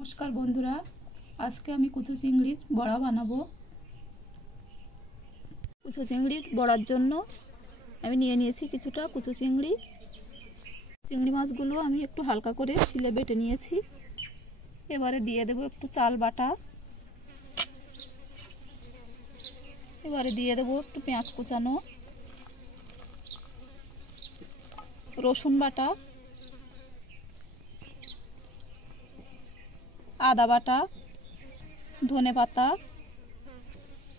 नमस्कार बंधुरा आज के आमी कुचो चिंगड़िर बड़ा बानाबो। कुचो चिंगड़िर बड़ार जन्य आमी निये नियेछि किछुटा कुचो चिंगड़ी। चिंगड़ी माछगुलो आमी एकटु हालका करे शिले बेटे नियेछि। एबारे दिये देबो एकटु चाल बाटा, एबारे दिये देबो एकटु पेंयाज कुचानो, रसुन बाटा, आदा बाटा, धने पाता,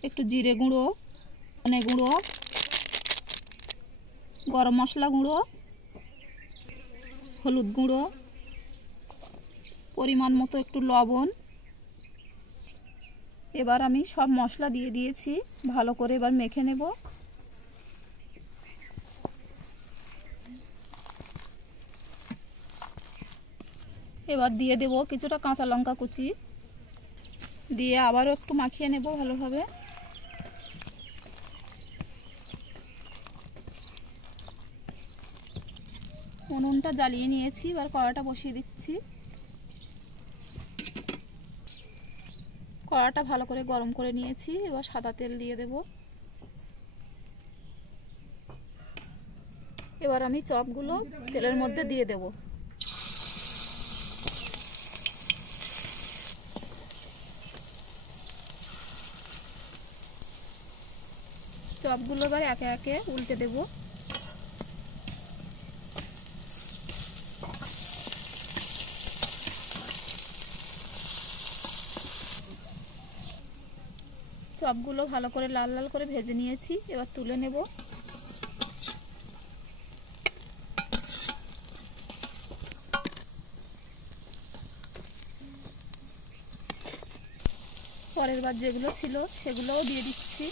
एकटु जिरे गुঁড়ো, धने गुঁড়ো, गरम मशला गुঁড়ো, हलुद गुঁড়ো, परिमाण मतो एकटु लवण। एबार आमी सब मशला दिए दिएछि, भालो करे एबार मेखे नेब। एबार दिए देब किछुटा काँचा लंका कुचि, दिए आबारो एकटु माखिए नेब भालोभाबे। उनुनटा জ্বালিয়ে নিয়েছি, এবার কড়াটা বসিয়ে দিচ্ছি। কড়াটা ভালো করে গরম করে নিয়েছি, এবার সাদা তেল দিয়ে দেব। এবার আমি চপগুলো তেলের মধ্যে দিয়ে দেব। চপগুলো এবার একে একে উল্টে দেব। চপগুলো ভালো করে লাল লাল করে ভেজে নিয়েছি, এবার তুলে নেব। পরের বার যেগুলো ছিল সেগুলোও দিয়ে দিচ্ছি।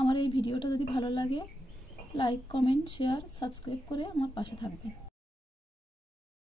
আমার এই ভিডিওটা যদি ভালো লাগে লাইক, কমেন্ট, শেয়ার, সাবস্ক্রাইব করে আমার পাশে থাকবেন।